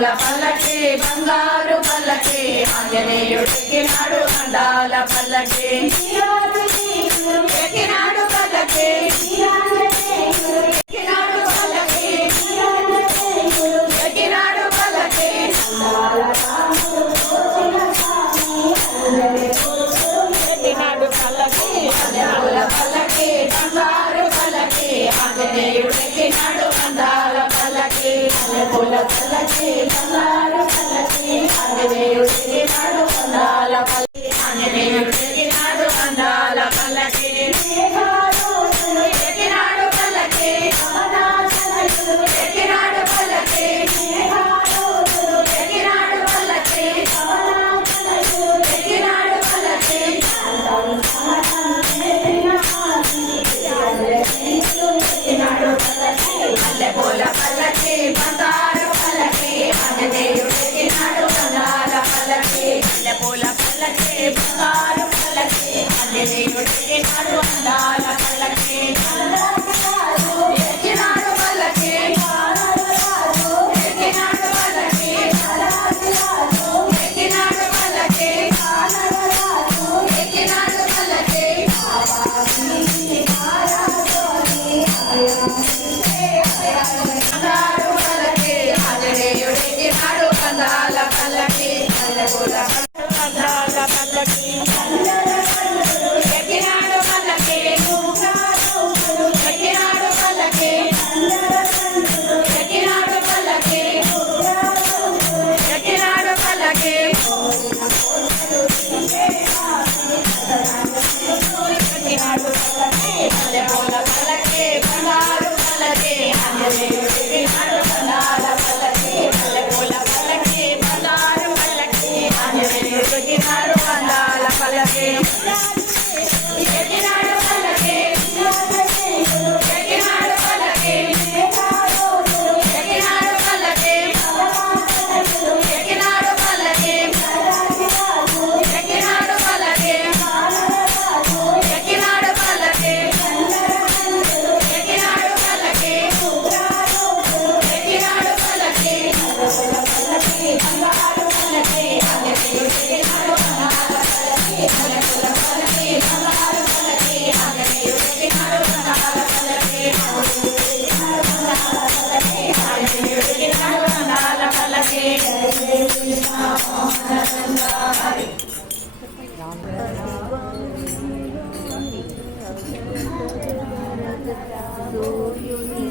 పూల పల్లకి బంగారు పల్లకి ఆంజనేయుడెక్కినాడు అందాల పల్లకి ఎక్కినాడు పల్లకి ఎక్కినాడు పల్లకి ఎక్కినాడు పల్లకి ఎక్కినాడు పల్లకి పూల పల్లకి బంగారు పల్లకి ఆంజనేయుడెక్కినాడు అందాల పల్లకి పూల పల్లకి బంగారు పల్లకి ఆంజనేయుడెక్కినాడు అందాల పల్లకి ఆంజనేయుడెక్కినాడు అందాల పల్లకి ఎక్కినాడు పల్లకి ఎక్కినాడు పల్లకి ఎక్కినాడు పల్లకి ఎక్కినాడు పల్లకి పూల పల్లకి బంగారు పల్లకి ఆంజనేయుడెక్కినాడు అందాల పల్లకి పూల పల్లకి బంగారు పల్లకి ఆంజనేయుడెక్కినాడు అందాల పల్లకి ఎక్కినాడు పల్లకి ఎక్కినాడు పల్లకి ఎక్కినాడు పల్లకి ఎక్కినాడు పల్లకి బంగారు పల్లకి ఆంజనేయుడెక్కినాడు అందాల పల్లకి అందాల పల్లకి ఎక్కినాడు పల్లకి ఎక్కినాడు పల్లకి ఎక్కినాడు పల్లకి ఎక్కినాడు పల్లకి పూల పల్లకి బంగారు పల్లకి ఆంజనేయుడెక్కినాడు అందాల పల్లకి పూల పల్లకి బంగారు పల్లకి ఆంజనేయుడెక్కినాడు అందాల పల్లకి ఎక్కినాడు పల్లకి ఎక్కినాడు పల్లకి ఎక్కినాడు పల్లకి ఎక్కినాడు పల్లకి ఎక్కినాడు పల్లకి ఎక్కినాడు పల్లకి ఎక్కినాడు పల్లకి ఎక్కినాడు పల్లకి బంగారు పల్లకి ఆంజనేయుడెక్కినాడు అందాల పల్లకి పూల పల్లకి బంగారు పల్లకి ఆంజనేయుడెక్కినాడు అందాల పల్లకి ఆంజనేయుడెక్కినాడు అందాల పల్లకి సూర్యుని